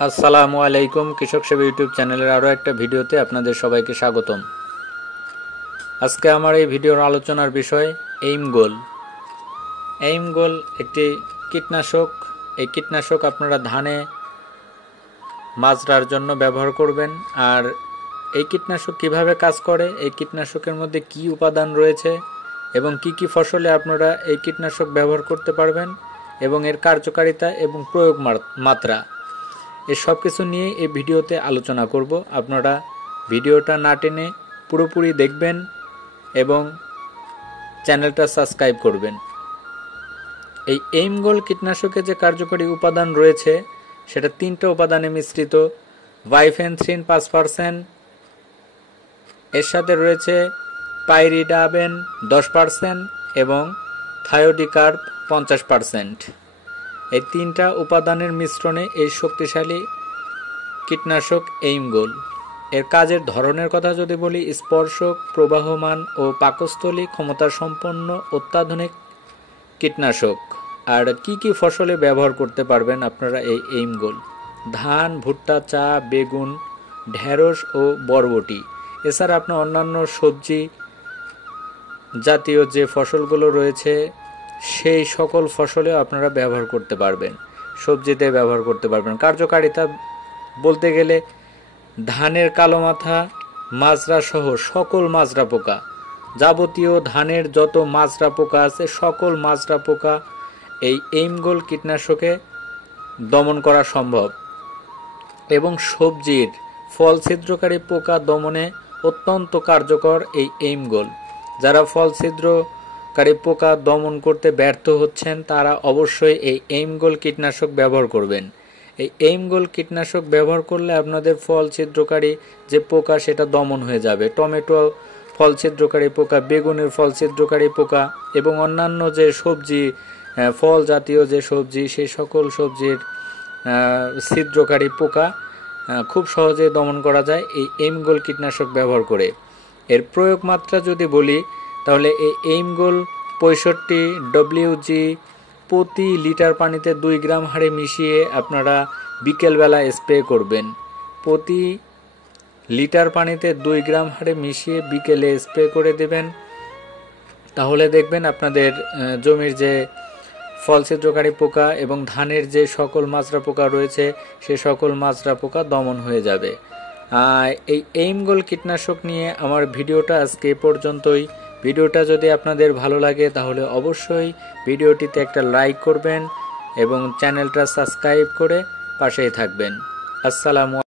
আসসালামু আলাইকুম। কৃষক সেবা ইউটিউব চ্যানেলের আরও একটা ভিডিওতে আপনাদের সবাইকে স্বাগতম। আজকে আমার এই ভিডিওর আলোচনার বিষয় এইম গোল। এইম গোল একটি কীটনাশক। এই কীটনাশক আপনারা ধানে মাজরার জন্য ব্যবহার করবেন। আর এই কীটনাশক কিভাবে কাজ করে, এই কীটনাশকের মধ্যে কি উপাদান রয়েছে এবং কি কি ফসলে আপনারা এই কীটনাশক ব্যবহার করতে পারবেন এবং এর কার্যকারিতা এবং প্রয়োগ মাত্রা, এই সব কিছু নিয়ে এই ভিডিওতে আলোচনা করব। আপনারা ভিডিওটা না টেনে পুরোপুরি দেখবেন এবং চ্যানেলটা সাবস্ক্রাইব করবেন। এই এইম গোল কীটনাশকে যে কার্যকরী উপাদান রয়েছে সেটা 3টা উপাদানে মিশ্রিত। ভাইফেনথ্রিন 5%, এর সাথে রয়েছে পাইরিডাবেন 10% এবং থায়োডিকার্ব 50%। এই 3টা উপাদানের মিশ্রণে এই শক্তিশালী কীটনাশক এইম গোল। এর কাজের ধরনের কথা যদি বলি, স্পর্শক, প্রবাহমান ও পাকস্থলী ক্ষমতাসম্পন্ন অত্যাধুনিক কীটনাশক। আর কি কি ফসলে ব্যবহার করতে পারবেন আপনারা এই এইম গোল? ধান, ভুট্টা, চা, বেগুন, ঢেঁড়স ও বরবটি, এছাড়া আপনার অন্যান্য সবজি জাতীয় যে ফসলগুলো রয়েছে সেই সকল ফসলেও আপনারা ব্যবহার করতে পারবেন, সবজিতে ব্যবহার করতে পারবেন। কার্যকারিতা বলতে গেলে ধানের কালো মাথা, মাজরা সহ সকল মাজরা পোকা, যাবতীয় ধানের যত মাজরা পোকা আছে সকল মাজরা পোকা এই এইম গোল কীটনাশকে দমন করা সম্ভব। এবং সবজির ফল ছিদ্রকারী পোকা দমনে অত্যন্ত কার্যকর এই এইম গোল। যারা ফল ছিদ্রকারী পোকা দমন করতে ব্যর্থ হচ্ছেন তারা অবশ্যই এই এইম গোল কীটনাশক ব্যবহার করবেন। এই এইম গোল কীটনাশক ব্যবহার করলে আপনাদের ফল ছিদ্রকারী যে পোকা সেটা দমন হয়ে যাবে। টমেটো ফল ছিদ্রকারী পোকা, বেগুনের ফল ছিদ্রকারী পোকা এবং অন্যান্য যে সবজি, ফল জাতীয় যে সবজি, সেই সকল সবজির ছিদ্রকারী পোকা খুব সহজে দমন করা যায় এই এইম গোল কীটনাশক ব্যবহার করে। এর প্রয়োগ মাত্রা যদি বলি তাহলে এই এইম গোল 65 WG প্রতি লিটার পানিতে 2 গ্রাম হারে মিশিয়ে আপনারা বিকেলবেলা স্প্রে করবেন। প্রতি লিটার পানিতে 2 গ্রাম হারে মিশিয়ে বিকেলে স্প্রে করে দেবেন। তাহলে দেখবেন আপনাদের জমির যে ফল ছিদ্রকারী পোকা এবং ধানের যে সকল মাজরা পোকা রয়েছে সে সকল মাজরা পোকা দমন হয়ে যাবে। এই এইম গোল কীটনাশক নিয়ে আমার ভিডিওটা আজকে পর্যন্তই। ভিডিওটা যদি আপনাদের ভালো লাগে তাহলে অবশ্যই ভিডিওটিতে একটা লাইক করবেন এবং চ্যানেলটা সাবস্ক্রাইব করে পাশেই থাকবেন। আসসালামু